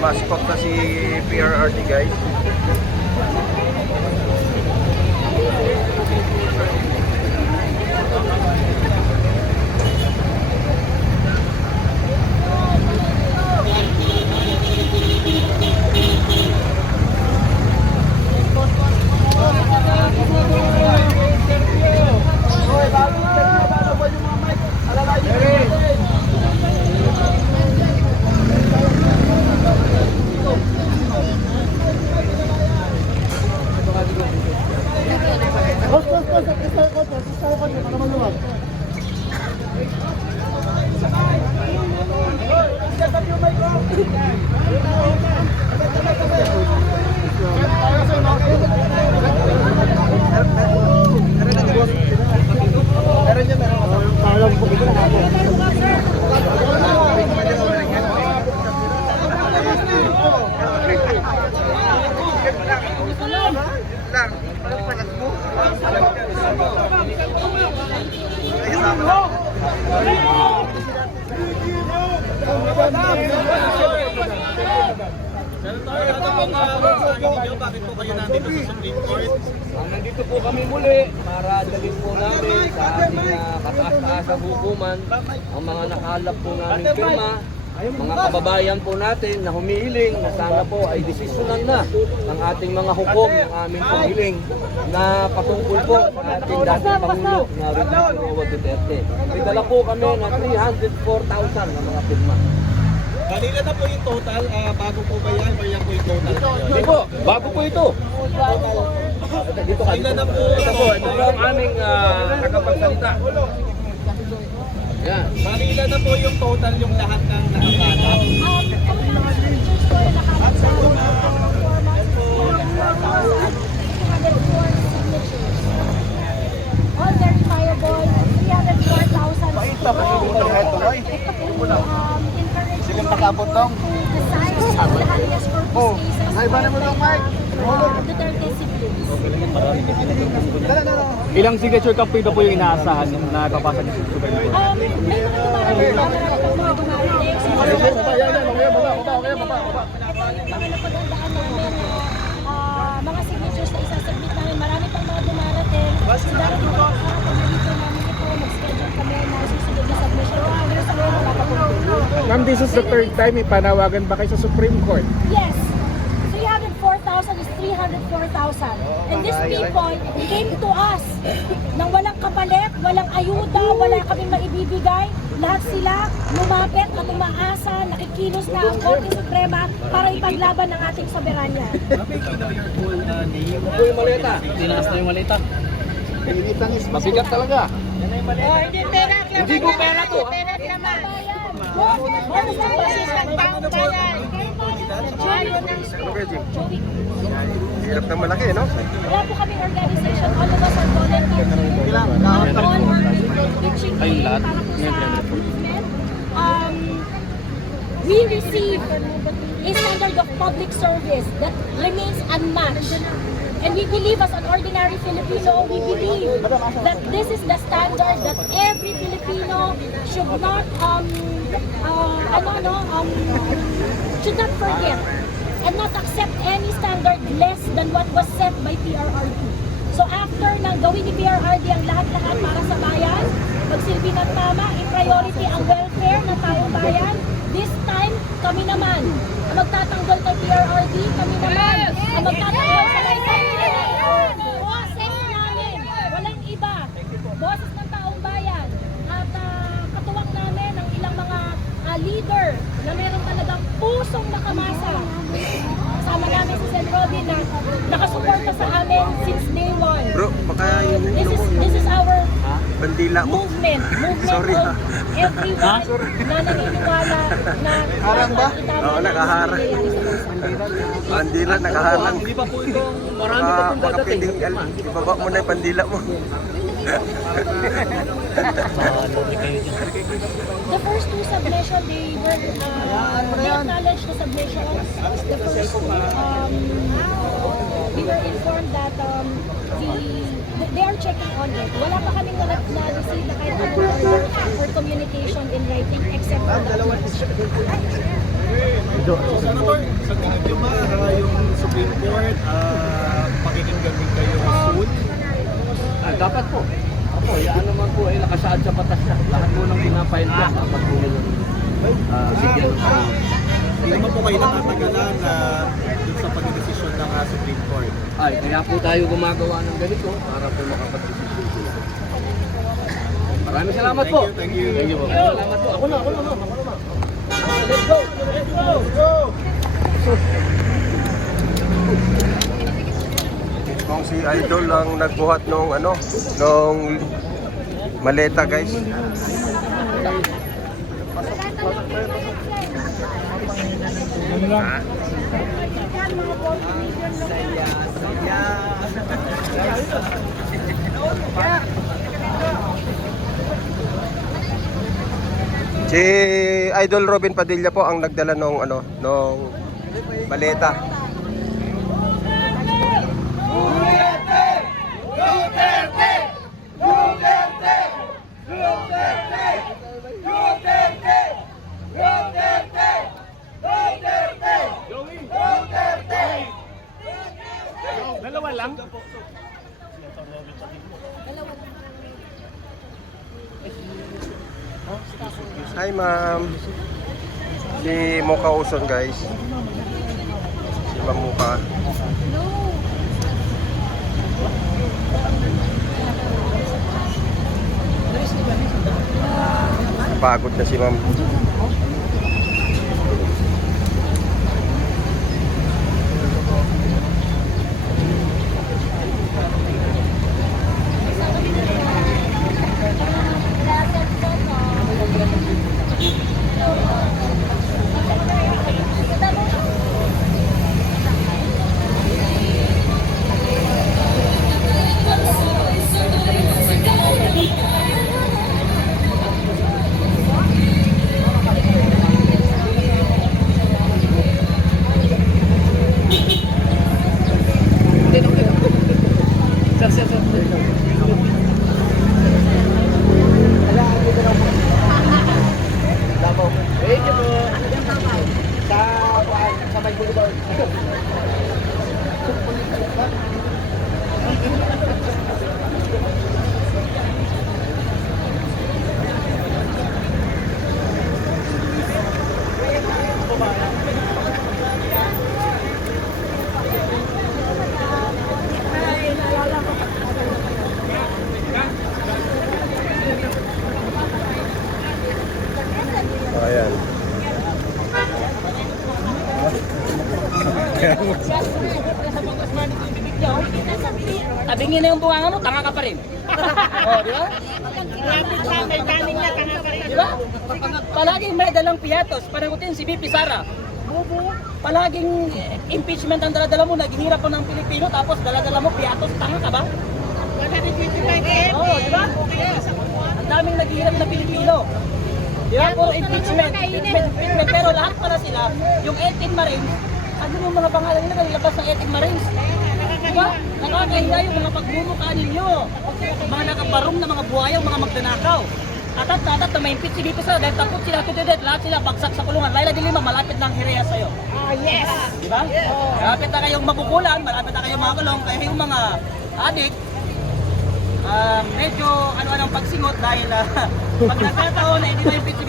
mascot na si PRRD guys. Bakit po kayo nandito sa Supreme Court? Nandito po kami muli para dalhin po namin sa ating kataas-taas na hukuman ang mga nakalap po namin pirma, mga kababayan po natin na humihiling na sana po ay desisyonan na ng ating mga hukom ng aming panghiling na patungkol po sa ating dating Pangulo na Rodrigo Duterte. May dala po kami ng 304,000 na mga pirma. Kanila na po yung total, bago po ba yan o yan po yung total? Hindi po, bago po ito. Dito ka. Kanila na po. Ito po ang aming tagapagsalita. Yan. Kanila na po yung total yung lahat ng nakakalap. All verifiable, 304,000. Ito pa yung mga tuloy. Silang takabotong. The size of the habeas corpus cases. Ay, ba naman ang mic? Duterte siblings. Ilang signature campaign na po yung inaasahan na papasa ni Super Bowl? May mga dumarating, mga dumarating. Mga napagandaan namin, mga signatures na isasubmit namin. Marami pang mga dumarating. So darating po ang pag-deliver namin ito, mag-schedule kami na susunod na submission. Pero sa ngayon, wala pa po. Ma'am, this is the third time ipanawagan ba kayo sa Supreme Court? Yes. 304,000 is 304,000. And these people came to us nang walang kapalit, walang ayuda, wala kaming maibibigay. Lahat sila lumapit at umaasa, nakikilos na ang Korte Suprema para ipaglaban ng ating soberanya. Bakit you know your full name? Ito po yung maleta. Tinaas na yung malita. Mabigat talaga. Hindi pera, Hindi po pera to. pera naman. Ano sa basis ng pangbayan? Hirap na malaki, no? Wala po kami organization, all of us are volunteers. Not all are pitching in para po sa movement. We receive a standard of public service that remains unmatched. And we believe as an ordinary Filipino, we believe that this is the standard that every Filipino should not should not forget and not accept any standard less than what was set by PRRD. So after nang gawin ni PRRD ang lahat-lahat para sa bayan, magsilbi ng tama, i-priority ang welfare ng taong bayan, this time kami naman ang magtatanggol kay PRRD, kami naman ang magtatanggol sa license. Boses namin, walang iba, boses ng taong bayan at katuwang namin ang ilang mga leader na meron talagang pusong nakamasa. Kasama namin si Sen. Robin na nakasuporta sa amin since day one. Bro, baka yung This is our bandila mo. movement Sorry, of everyone na naniniwala na Harang ba? itama Oo, lang ang nakaharang. nangyayari sa bansa. Bandila, nakahalang. Hindi pa po ito. Marami pa pong Baka dadating. pwedeng ibaba mo na yung bandila mo. The first two submission, they acknowledged the submissions. The first two, we were informed that they are checking on it. Wala pa kaming na-receive na kahit anong order for communication in writing December. Senator, sa tingin niyo ba yung Supreme Court pakikinggan din kayo soon? Dapat po. Opo, yan naman po ay nakasaad sa batas na. Lahat po ng pinapahil dyan, dapat po nila bigyan ng Hindi naman po kayo natatagalan dun sa pagdesisyon ng Supreme Court. Ay, kaya po tayo gumagawa ng ganito para po makapag-desisyon sila. Maraming salamat po. Thank you. Thank you po. Salamat po. Ako na. Let's go. Kung si Idol lang nagbuhat nung maleta guys. Yun lang. Si Idol Robin Padilla po ang nagdala nung maleta. Dalawa lang. Hi ma'am. Si Mocha Uson guys. Si Ma'am Mocha. Pagod na si ma'am. Ayan. Tabingin na yung bunganga mo, tanga ka pa rin. Oh, di ba? Di ba? Palaging may dalang piyatos, panagutin si BP Sara. Palaging impeachment ang daladala mo, naghihirap pa ng Pilipino, tapos daladala mo piyatos, tanga ka ba? Oo, di ba? Ang daming naghihirap na Pilipino. Di ba? Puro impeachment, pero lahat pala sila, yung 18 Marines, ano yung mga pangalan nila nilabas ng 18 Marines? Diba? Nakakahiya yung mga pagmumukha ninyo. Mga nakabarong na mga buhayaw, mga magdanakaw. Tatat na may impeach si BP Sara dahil takot sila to death, lahat sila bagsak sa kulungan. Laila de Lima, malapit na ang hireya sa'yo. Yes! Diba? Malapit na kayong mabukulan, malapit na kayong makulong, kaya yung mga adik, medyo ano-anong pagsingot dahil pag nagkataon na hindi na